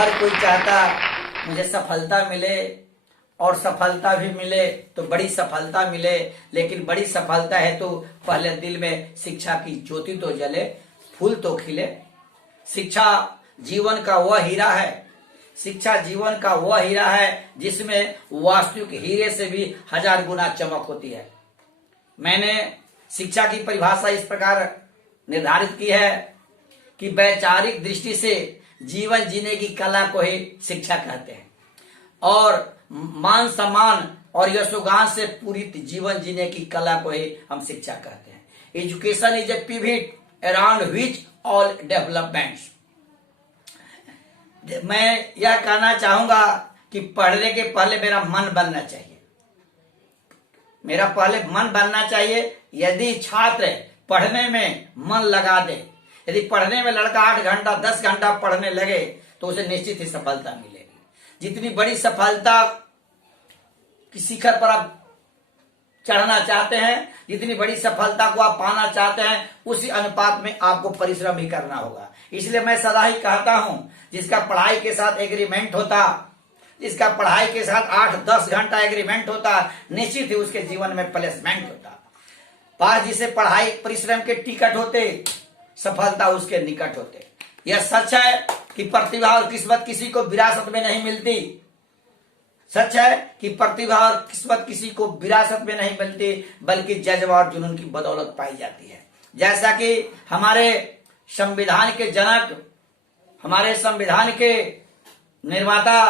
हर कोई चाहता मुझे सफलता मिले और सफलता भी मिले तो बड़ी सफलता मिले, लेकिन बड़ी सफलता है तो पहले दिल में शिक्षा की ज्योति तो जले, फूल तो खिले। शिक्षा जीवन का वह हीरा है, शिक्षा जीवन का वह हीरा है जिसमें वास्तविक हीरे से भी 1000 गुना चमक होती है। मैंने शिक्षा की परिभाषा इस प्रकार निर्धारित की है कि वैचारिक दृष्टि से जीवन जीने की कला को ही शिक्षा कहते हैं और मान सम्मान और यशोगान से पूरित जीवन जीने की कला को ही हम शिक्षा कहते हैं। Education is a pivot around which all developments. मैं यह कहना चाहूंगा कि पढ़ने के पहले मेरा मन बनना चाहिए, मेरा पहले मन बनना चाहिए। यदि छात्र पढ़ने में मन लगा दे, यदि पढ़ने में लड़का 8 घंटा 10 घंटा पढ़ने लगे तो उसे निश्चित ही सफलता मिलेगी। जितनी बड़ी सफलता की शिखर पर आप चढ़ना चाहते हैं, जितनी बड़ी सफलता को आप पाना चाहते हैं, उसी अनुपात में आपको परिश्रम भी करना होगा। इसलिए मैं सदा ही कहता हूं, जिसका पढ़ाई के साथ एग्रीमेंट होता, जिसका पढ़ाई के साथ 8-10 घंटा एग्रीमेंट होता, निश्चित ही उसके जीवन में प्लेसमेंट होता। पर जिसे पढ़ाई परिश्रम के टिकट होते, सफलता उसके निकट होते। यह सच है कि प्रतिभा और किस्मत किसी को विरासत में नहीं मिलती। सच है कि प्रतिभा और किस्मत किसी को विरासत में नहीं मिलती, बल्कि जज्बा और जुनून की बदौलत पाई जाती है। जैसा कि हमारे संविधान के जनक, हमारे संविधान के निर्माता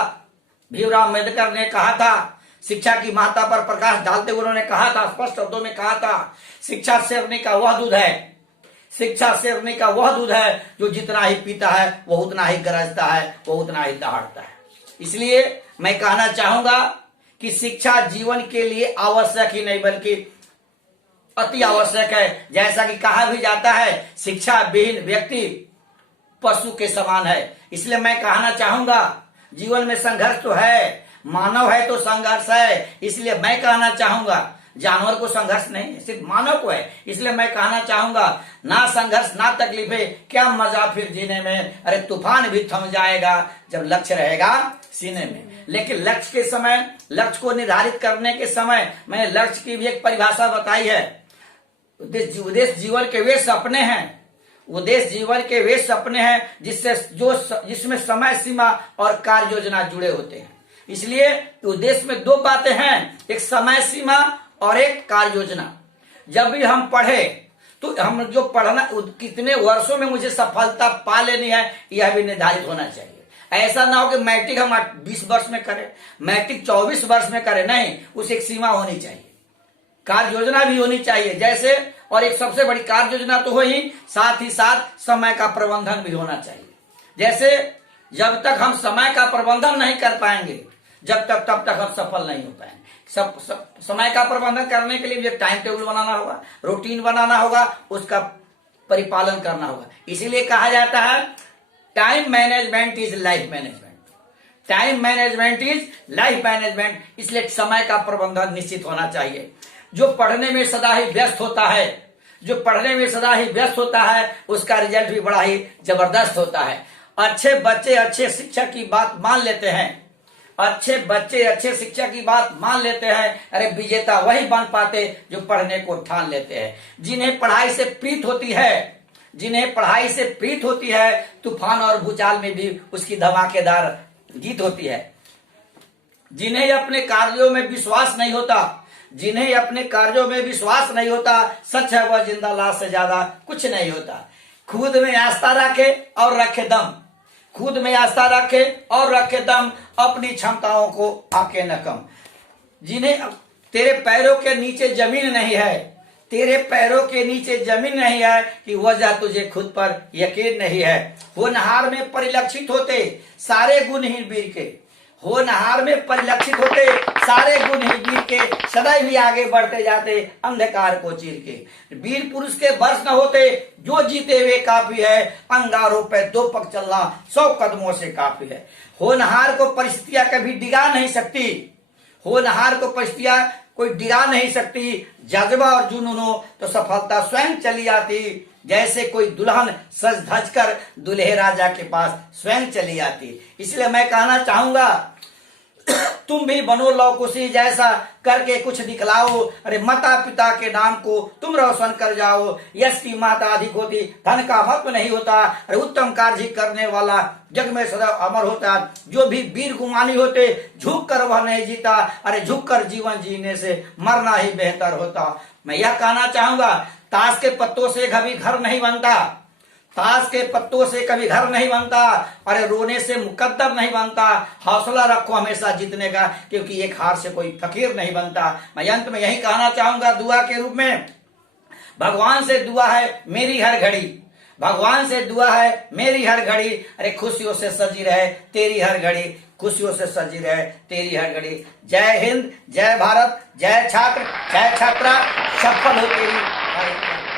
भीमराव अम्बेडकर ने कहा था, शिक्षा की महत्ता पर प्रकाश डालते हुए उन्होंने कहा था, स्पष्ट शब्दों में कहा था, शिक्षा शेरनी का वह दूध है, शिक्षा शेरनी का वह दूध है जो जितना ही पीता है वह उतना ही गरजता है, वह उतना ही दहाड़ता है। इसलिए मैं कहना चाहूंगा कि शिक्षा जीवन के लिए आवश्यक ही नहीं बल्कि अति आवश्यक है। जैसा कि कहा भी जाता है, शिक्षा विहीन व्यक्ति पशु के समान है। इसलिए मैं कहना चाहूंगा, जीवन में संघर्ष तो है, मानव है तो संघर्ष है। इसलिए मैं कहना चाहूंगा, जानवर को संघर्ष नहीं, सिर्फ मानव को है। इसलिए मैं कहना चाहूंगा, ना संघर्ष ना तकलीफे, क्या मजा फिर जीने में। अरे तूफान भी थम जाएगा जब लक्ष्य रहेगा सीने में। लेकिन लक्ष्य के समय, लक्ष्य को निर्धारित करने के समय मैंने लक्ष्य की भी एक परिभाषा बताई है। उद्देश्य जीवन के वे सपने हैं, उद्देश्य जीवन के वे सपने हैं जिसमें समय सीमा और कार्य योजना जुड़े होते हैं। इसलिए उद्देश्य में 2 बातें हैं, एक समय सीमा और एक कार्य योजना। जब भी हम पढ़े तो हम जो पढ़ना, कितने वर्षों में मुझे सफलता पा लेनी है, यह भी निर्धारित होना चाहिए। ऐसा ना हो कि मैट्रिक हम 20 वर्ष में करें, मैट्रिक 24 वर्ष में करें, नहीं, उसे एक सीमा होनी चाहिए, कार्य योजना भी होनी चाहिए। जैसे, और एक सबसे बड़ी कार्य योजना तो हो ही साथ समय का प्रबंधन भी होना चाहिए। जैसे जब तक हम समय का प्रबंधन नहीं कर पाएंगे, तब तक हम सफल नहीं हो पाएंगे। समय का प्रबंधन करने के लिए मुझे टाइम टेबल बनाना होगा, रूटीन बनाना होगा, उसका परिपालन करना होगा। इसीलिए कहा जाता है, time management is life management, time management is life management. इसलिए समय का प्रबंधन निश्चित होना चाहिए। जो पढ़ने में सदा ही व्यस्त होता है, जो पढ़ने में सदा ही व्यस्त होता है, उसका रिजल्ट भी बड़ा ही जबरदस्त होता है। अच्छे बच्चे अच्छे शिक्षक की बात मान लेते हैं, अच्छे बच्चे अच्छे शिक्षक की बात मान लेते हैं। अरे विजेता वही बन पाते जो पढ़ने को ठान लेते हैं। जिन्हें पढ़ाई से प्रीत होती है, जिन्हें पढ़ाई से प्रीत होती है, तूफान और भूचाल में भी उसकी धमाकेदार जीत होती है। जिन्हें अपने कार्यों में विश्वास नहीं होता, जिन्हें अपने कार्यों में विश्वास नहीं होता, सच है वह जिंदा लाश से ज्यादा कुछ नहीं होता। खुद में आस्था रखे और रखे दम, खुद में आस्था रखे और रखे दम, अपनी क्षमताओं को आके न कम। जिन्हें तेरे पैरों के नीचे जमीन नहीं है, तेरे पैरों के नीचे जमीन नहीं है कि वजह तुझे खुद पर यकीन नहीं है। होनहार में परिलक्षित होते सारे गुणहीन वीर के, होनहार में परिलक्षित होते सारे गुणहीन वीर के, सदैव ही आगे बढ़ते जाते अंधकार को चीर के। वीर पुरुष के वर्ष न होते जो जीते हुए काफी है, अंगारों पे 2 पग चलना 100 कदमों से काफी है। होनहार को परिस्थितियां कभी डिगा नहीं सकती, होनहार को परिस्थितियां कोई डिगा नहीं सकती। जज्बा और जुनून हो तो सफलता स्वयं चली आती। जैसे कोई दुल्हन सज धज कर दूल्हे राजा के पास स्वयं चली आती। इसलिए मैं कहना चाहूंगा, तुम भी बनो लौकुशी जैसा, करके कुछ दिखलाओ। अरे माता पिता के नाम को तुम रोशन कर जाओ। यश की माता अधिक होती, धन का महत्व नहीं होता। अरे उत्तम कार्य करने वाला जग में सदा अमर होता। जो भी वीर गुमानी होते, झुक कर वह नहीं जीता। अरे झुक कर जीवन जीने से मरना ही बेहतर होता। मैं यह कहना चाहूंगा, ताश के पत्तों से कभी घर नहीं बनता। ताश के पत्तों से कभी घर नहीं बनता। अरे रोने से मुकद्दर नहीं बनता। हौसला रखो हमेशा जीतने का, क्योंकि एक हार से कोई फकीर नहीं बनता। मैं अंत में यही कहना चाहूंगा दुआ के रूप में, भगवान से दुआ है मेरी हर घड़ी, भगवान से दुआ है मेरी हर घड़ी। अरे खुशियों से सजी रहे तेरी हर घड़ी, खुशियों से सजी रहे तेरी हर घड़ी। जय हिंद, जय भारत, जय छात्र, जय छात्रा, सफल हो तेरी हर